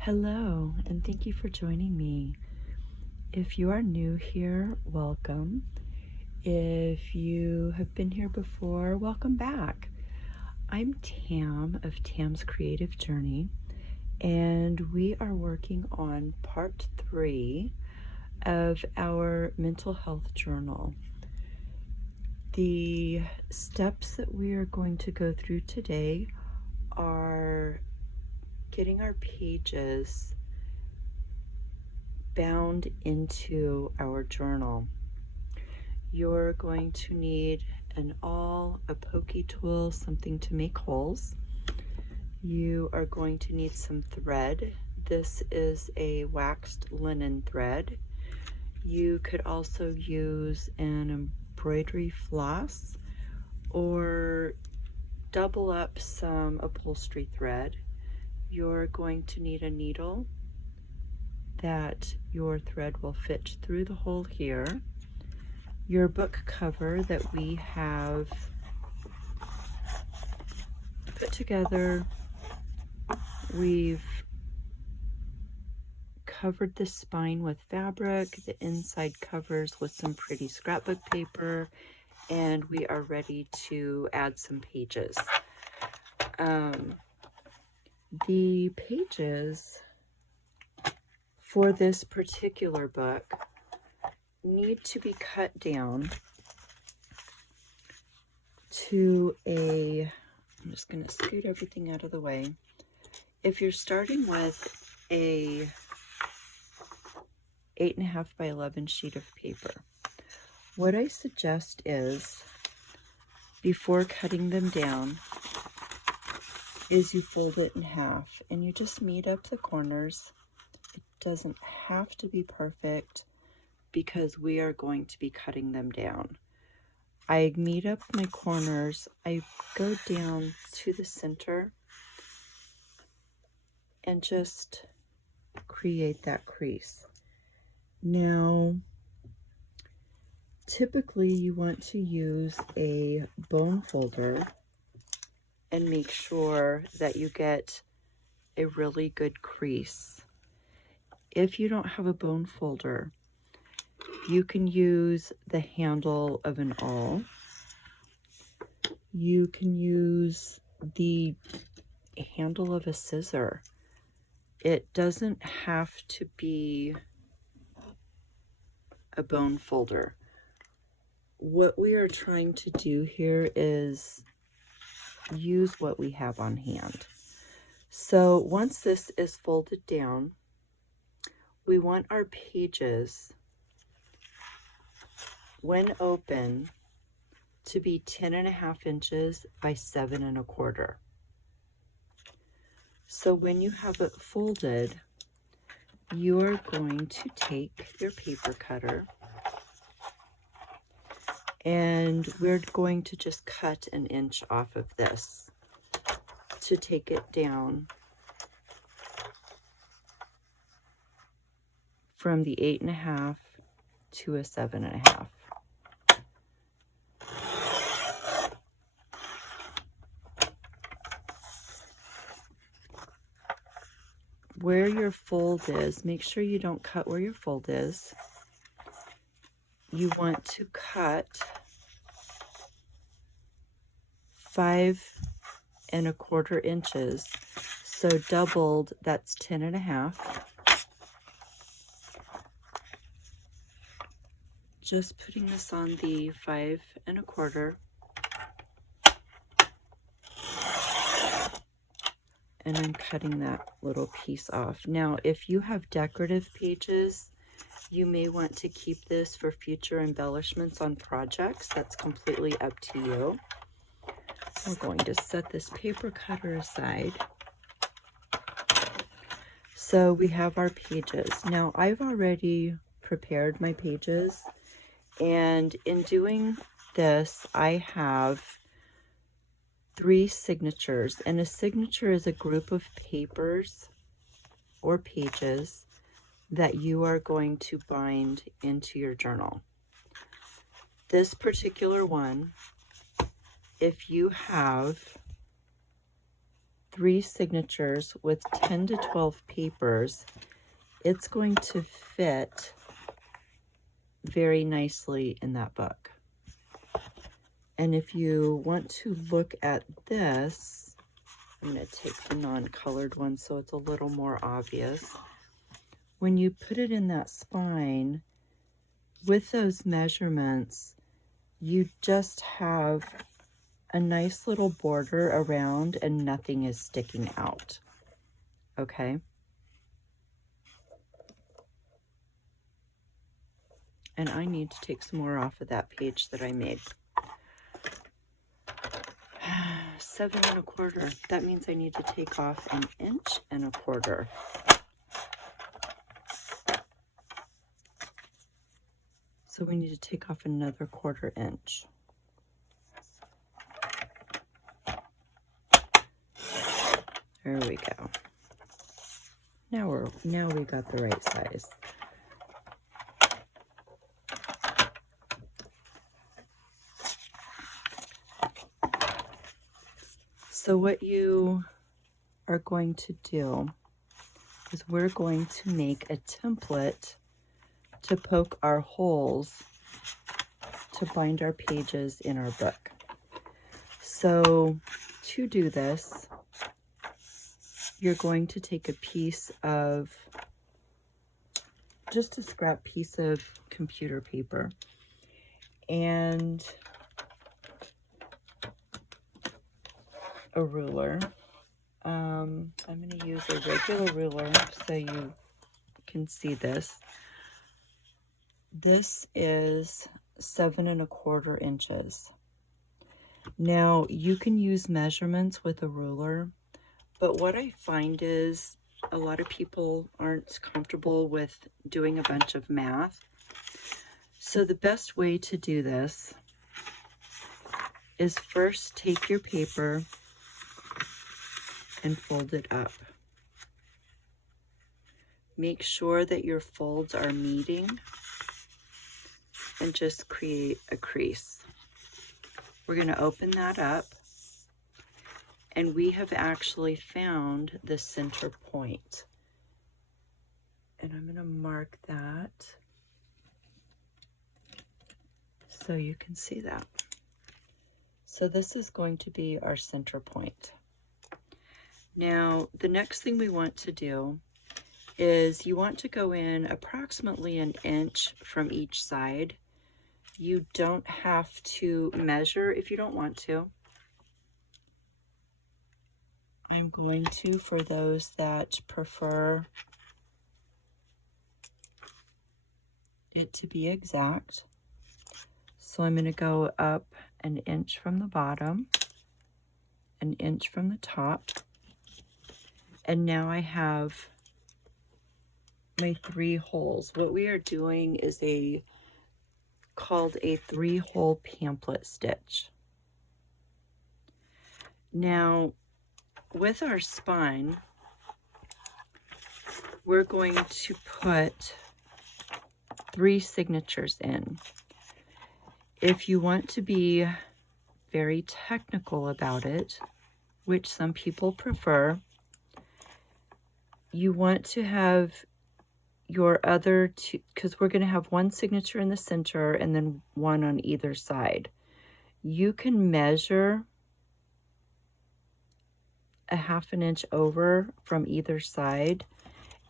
Hello, and thank you for joining me. If you are new here, welcome. If you have been here before, welcome back. I'm Tam of Tam's Creative Journey, and we are working on part 3 of our mental health journal. The steps that we are going to go through today are getting our pages bound into our journal. You're going to need an awl, a pokey tool, something to make holes. You are going to need some thread. This is a waxed linen thread. You could also use an embroidery floss or double up some upholstery thread. You're going to need a needle that your thread will fit through the hole here. Your book cover that we have put together, we've covered the spine with fabric, the inside covers with some pretty scrapbook paper, and we are ready to add some pages. The pages for this particular book need to be cut down to I'm just going to scoot everything out of the way. If you're starting with a 8.5 by 11 sheet of paper, what I suggest is, before cutting them down, is you fold it in half and you just meet up the corners. It doesn't have to be perfect because we are going to be cutting them down. I meet up my corners, I go down to the center and just create that crease. Now, typically you want to use a bone folder and make sure that you get a really good crease. If you don't have a bone folder, you can use the handle of an awl. You can use the handle of a scissor. It doesn't have to be a bone folder. What we are trying to do here is use what we have on hand. So once this is folded down, we want our pages, when open, to be 10.5 inches by 7.25. So when you have it folded, you are going to take your paper cutter and we're going to just cut 1 inch off of this to take it down from the 8.5 to a 7.5. Where your fold is, make sure you don't cut where your fold is. You want to cut 5.25 inches. So doubled, that's 10.5. Just putting this on the 5.25. And I'm cutting that little piece off. Now, if you have decorative pages, you may want to keep this for future embellishments on projects. That's completely up to you. We're going to set this paper cutter aside. So we have our pages. Now, I've already prepared my pages, and in doing this, I have 3 signatures, and a signature is a group of papers or pages that you are going to bind into your journal. This particular one, if you have 3 signatures with 10 to 12 papers, it's going to fit very nicely in that book. And if you want to look at this, I'm going to take the non-colored one so it's a little more obvious. When you put it in that spine, with those measurements, you just have a nice little border around and nothing is sticking out. Okay? And I need to take some more off of that page that I made. 7 1/4. That means I need to take off 1 1/4 inches. So we need to take off another 1/4 inch. There we go. Now we got the right size. So what you are going to do is we're going to make a template to poke our holes to bind our pages in our book. So to do this, you're going to take a piece of, just a scrap piece of computer paper, and a ruler. I'm going to use a regular ruler so you can see this. This is 7 1/4 inches. Now you can use measurements with a ruler, but what I find is a lot of people aren't comfortable with doing a bunch of math. So the best way to do this is first take your paper and fold it up. Make sure that your folds are meeting and just create a crease. We're going to open that up, and we have actually found the center point. And I'm going to mark that so you can see that. So this is going to be our center point. Now, the next thing we want to do is you want to go in approximately 1 inch from each side. You don't have to measure if you don't want to. I'm going to for those that prefer it to be exact. So I'm going to go up 1 inch from the bottom, 1 inch from the top. And now I have my 3 holes. What we are doing is called a 3-hole pamphlet stitch. Now, with our spine, we're going to put 3 signatures in. If you want to be very technical about it, which some people prefer, you want to have your other 2, because we're going to have 1 signature in the center and then 1 on either side. You can measure a 1/2 inch over from either side,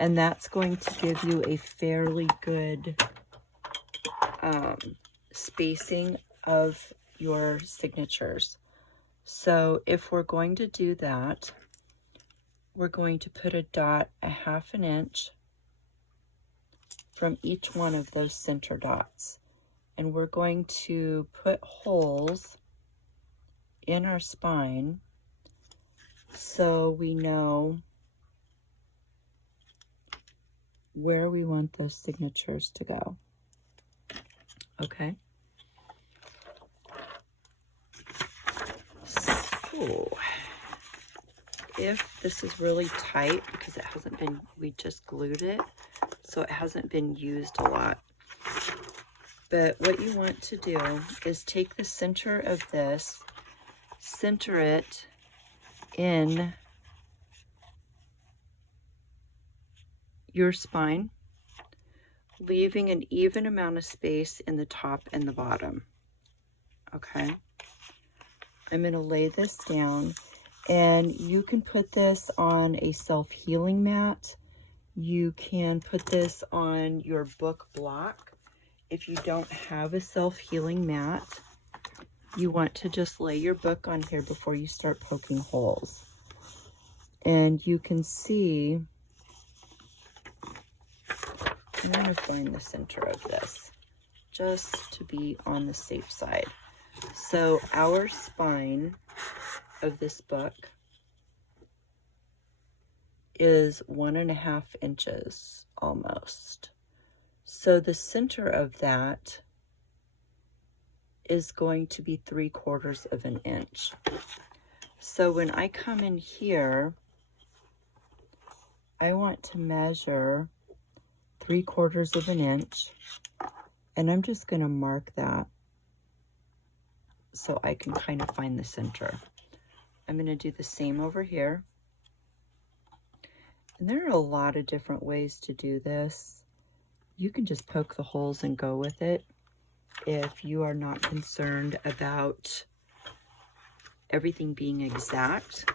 and that's going to give you a fairly good spacing of your signatures. So if we're going to do that, we're going to put a dot a 1/2 inch from each one of those center dots. And we're going to put holes in our spine so we know where we want those signatures to go. Okay? So, if this is really tight, because it hasn't been, we just glued it, so it hasn't been used a lot. But what you want to do is take the center of this, center it in your spine, leaving an even amount of space in the top and the bottom. Okay, I'm going to lay this down, and you can put this on a self-healing mat. You can put this on your book block. If you don't have a self-healing mat, you want to just lay your book on here before you start poking holes. And you can see, I'm going to find the center of this just to be on the safe side. So our spine of this book is 1.5 inches almost. So the center of that is going to be 3/4 of an inch. So when I come in here, I want to measure 3/4 of an inch, and I'm just going to mark that so I can kind of find the center. I'm going to do the same over here. And there are a lot of different ways to do this. You can just poke the holes and go with it if you are not concerned about everything being exact.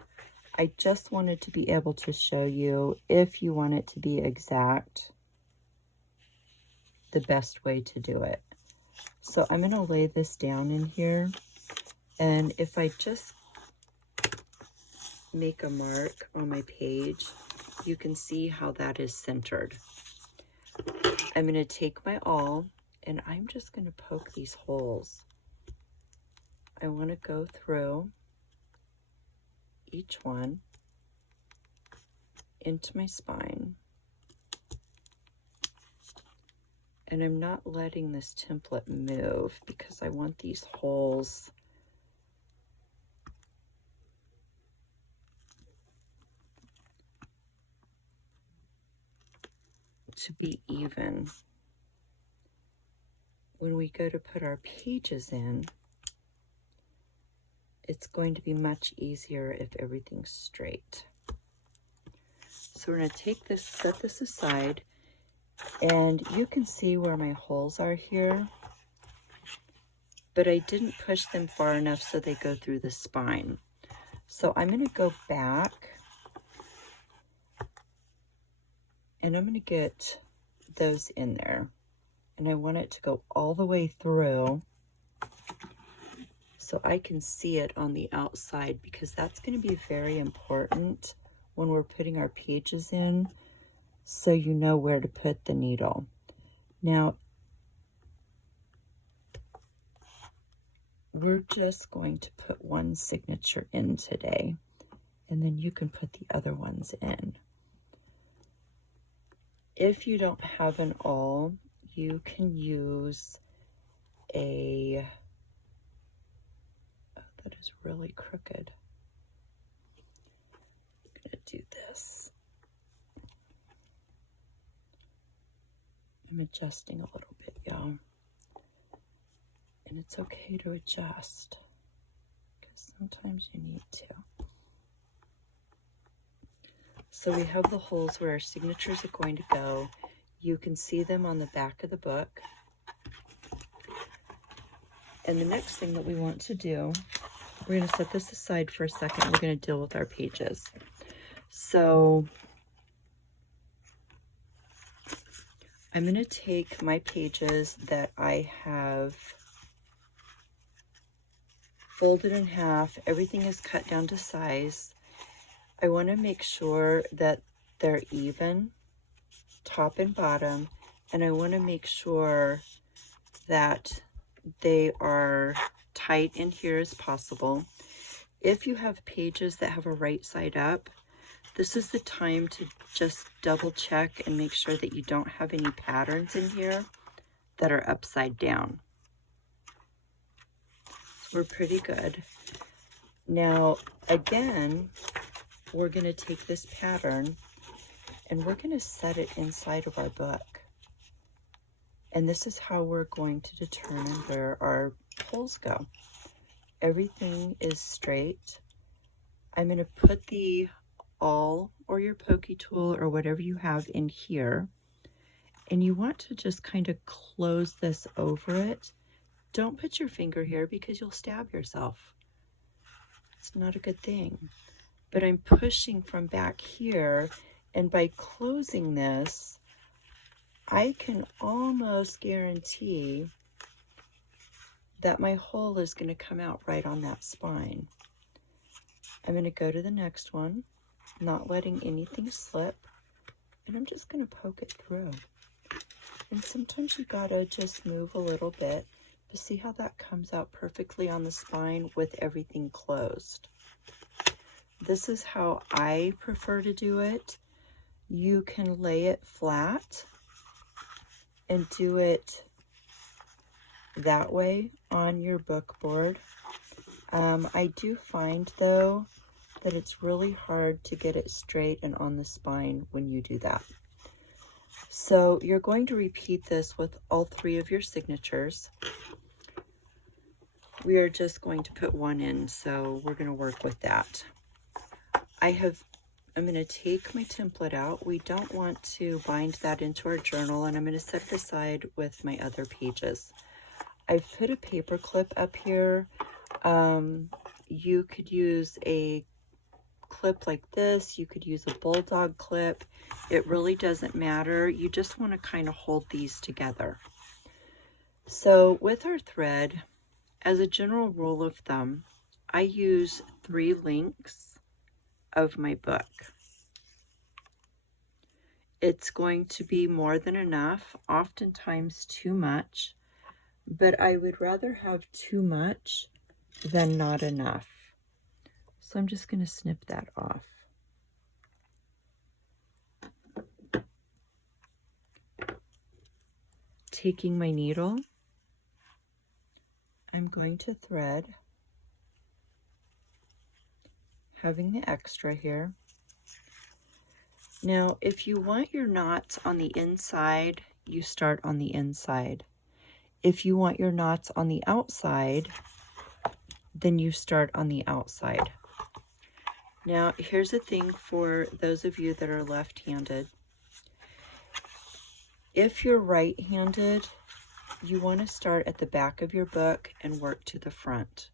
I just wanted to be able to show you, if you want it to be exact, the best way to do it. So I'm going to lay this down in here, and if I just make a mark on my page, you can see how that is centered. I'm going to take my awl, and I'm just going to poke these holes. I want to go through each one into my spine. And I'm not letting this template move because I want these holes to be even. When we go to put our pages in, it's going to be much easier if everything's straight. So we're going to take this, set this aside, and you can see where my holes are here, but I didn't push them far enough so they go through the spine. So I'm going to go back, and I'm going to get those in there, and I want it to go all the way through so I can see it on the outside, because that's going to be very important when we're putting our pages in, so you know where to put the needle. Now, we're just going to put one signature in today, and then you can put the other ones in. If you don't have an awl, you can use a, oh, that is really crooked. I'm going to do this. I'm adjusting a little bit, y'all. And it's okay to adjust, because sometimes you need to. So we have the holes where our signatures are going to go. You can see them on the back of the book. And the next thing that we want to do, we're going to set this aside for a second. We're going to deal with our pages. So I'm going to take my pages that I have folded in half. Everything is cut down to size. I want to make sure that they're even, top and bottom, and I want to make sure that they are tight in here as possible. If you have pages that have a right side up, this is the time to just double check and make sure that you don't have any patterns in here that are upside down. So we're pretty good. Now, again, we're going to take this pattern and we're going to set it inside of our book. And this is how we're going to determine where our holes go. Everything is straight. I'm going to put the awl or your pokey tool or whatever you have in here, and you want to just kind of close this over it. Don't put your finger here because you'll stab yourself. It's not a good thing. But I'm pushing from back here, and by closing this, I can almost guarantee that my hole is going to come out right on that spine. I'm going to go to the next one, not letting anything slip, and I'm just going to poke it through. And sometimes you gotta just move a little bit to see how that comes out perfectly on the spine with everything closed. This is how I prefer to do it. You can lay it flat and do it that way on your book board. I do find though that it's really hard to get it straight and on the spine when you do that. So you're going to repeat this with all 3 of your signatures. We are just going to put one in, so we're going to work with that. I'm going to take my template out. We don't want to bind that into our journal, and I'm going to set it aside with my other pages. I've put a paper clip up here. You could use a clip like this. You could use a bulldog clip. It really doesn't matter. You just want to kind of hold these together. So with our thread, as a general rule of thumb, I use 3 links of my book. It's going to be more than enough, oftentimes too much, but I would rather have too much than not enough. So I'm just going to snip that off. Taking my needle, I'm going to thread, having the extra here. Now, if you want your knots on the inside, you start on the inside. If you want your knots on the outside, then you start on the outside. Now, here's the thing for those of you that are left-handed. If you're right-handed, you want to start at the back of your book and work to the front.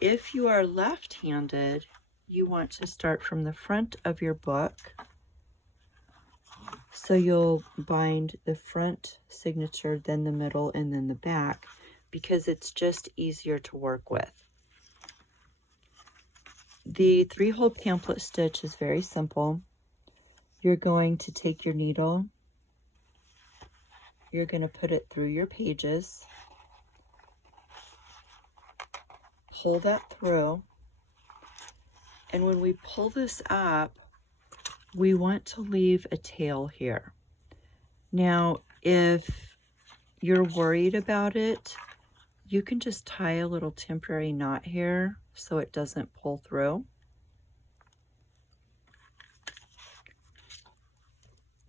If you are left-handed, you want to start from the front of your book. So you'll bind the front signature, then the middle, and then the back, because it's just easier to work with. The 3-hole pamphlet stitch is very simple. You're going to take your needle, you're going to put it through your pages, pull that through, and when we pull this up, we want to leave a tail here. Now, if you're worried about it, you can just tie a little temporary knot here so it doesn't pull through.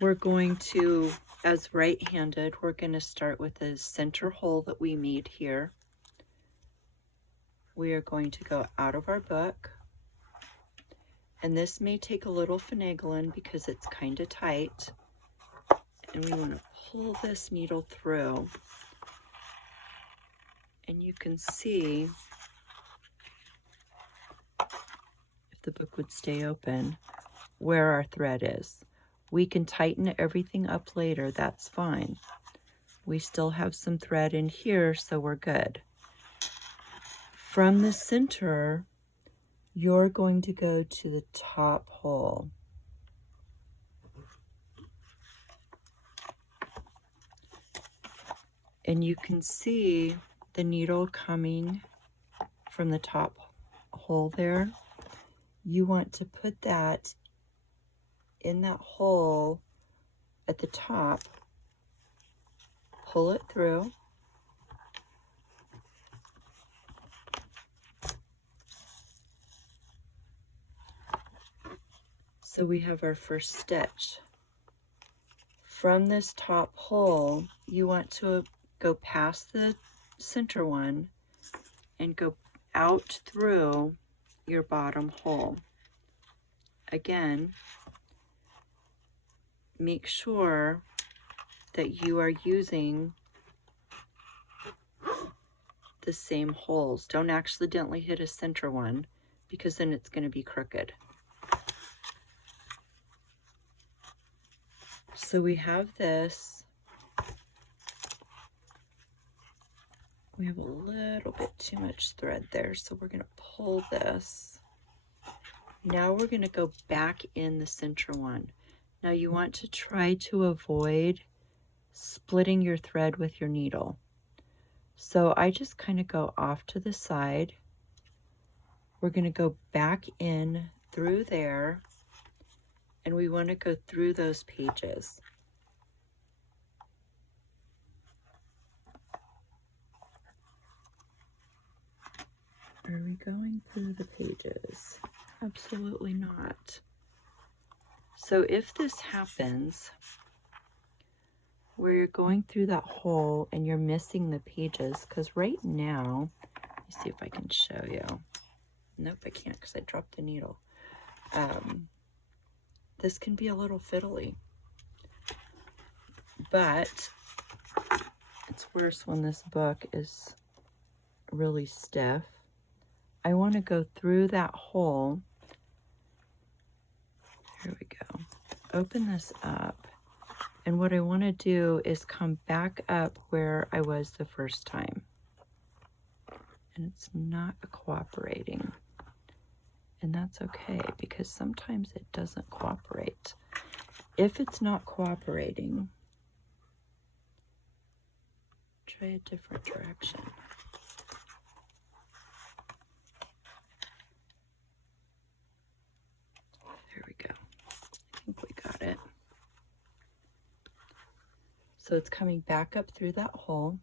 We're going to, as right-handed, we're going to start with the center hole that we made here. We are going to go out of our book, and this may take a little finagling because it's kind of tight, and we want to pull this needle through, and you can see, if the book would stay open, where our thread is. We can tighten everything up later, that's fine. We still have some thread in here, so we're good. From the center, you're going to go to the top hole. And you can see the needle coming from the top hole there. You want to put that in that hole at the top, pull it through, so we have our first stitch. From this top hole, you want to go past the center one and go out through your bottom hole. Again, make sure that you are using the same holes. Don't accidentally hit a center one, because then it's going to be crooked. So we have this. We have a little bit too much thread there, so we're going to pull this. Now we're going to go back in the center one. Now you want to try to avoid splitting your thread with your needle. So I just kind of go off to the side. We're going to go back in through there, and we want to go through those pages. Are we going through the pages? Absolutely not. So if this happens, where you're going through that hole and you're missing the pages, because right now, let me see if I can show you. Nope, I can't because I dropped the needle. This can be a little fiddly, but it's worse when this book is really stiff. I want to go through that hole. Here we go. Open this up. And what I want to do is come back up where I was the first time. And it's not cooperating. And that's okay, because sometimes it doesn't cooperate. If it's not cooperating, try a different direction. There we go. I think we got it. So it's coming back up through that hole,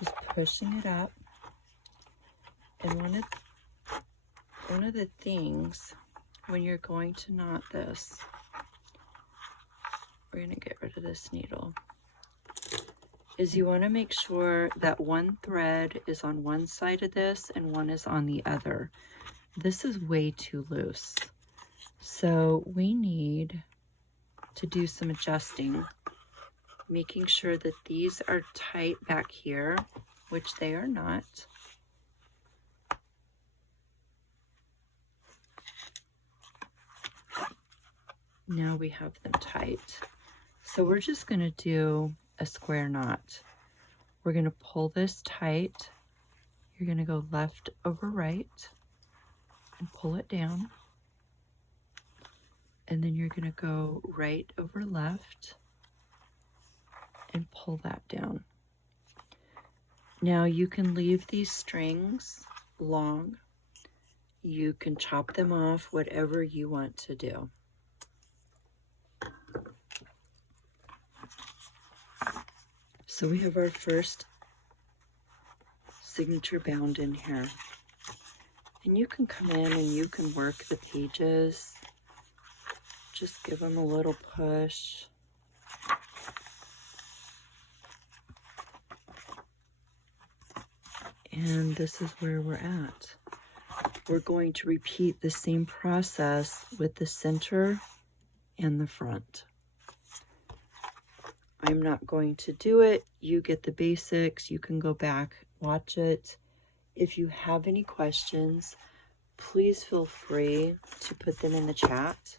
just pushing it up. And one of the things when you're going to knot this, we're going to get rid of this needle, is you want to make sure that one thread is on one side of this and one is on the other. This is way too loose. So we need to do some adjusting, making sure that these are tight back here, which they are not. Now we have them tight. So we're just going to do a square knot. We're going to pull this tight. You're going to go left over right and pull it down. And then you're going to go right over left and pull that down. Now you can leave these strings long. You can chop them off, whatever you want to do. So we have our first signature bound in here. And you can come in and you can work the pages. Just give them a little push. And this is where we're at. We're going to repeat the same process with the center and the front. I'm not going to do it. You get the basics. You can go back, watch it. If you have any questions, please feel free to put them in the chat.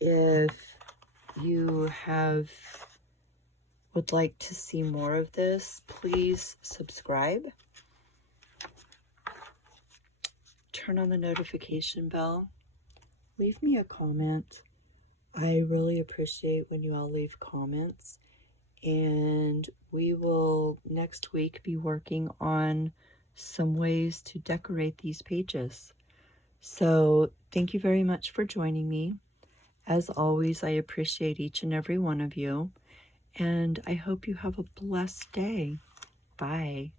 If you would like to see more of this, please subscribe. Turn on the notification bell. Leave me a comment. I really appreciate when you all leave comments. And we will next week be working on some ways to decorate these pages. So thank you very much for joining me. As always, I appreciate each and every one of you. And I hope you have a blessed day. Bye.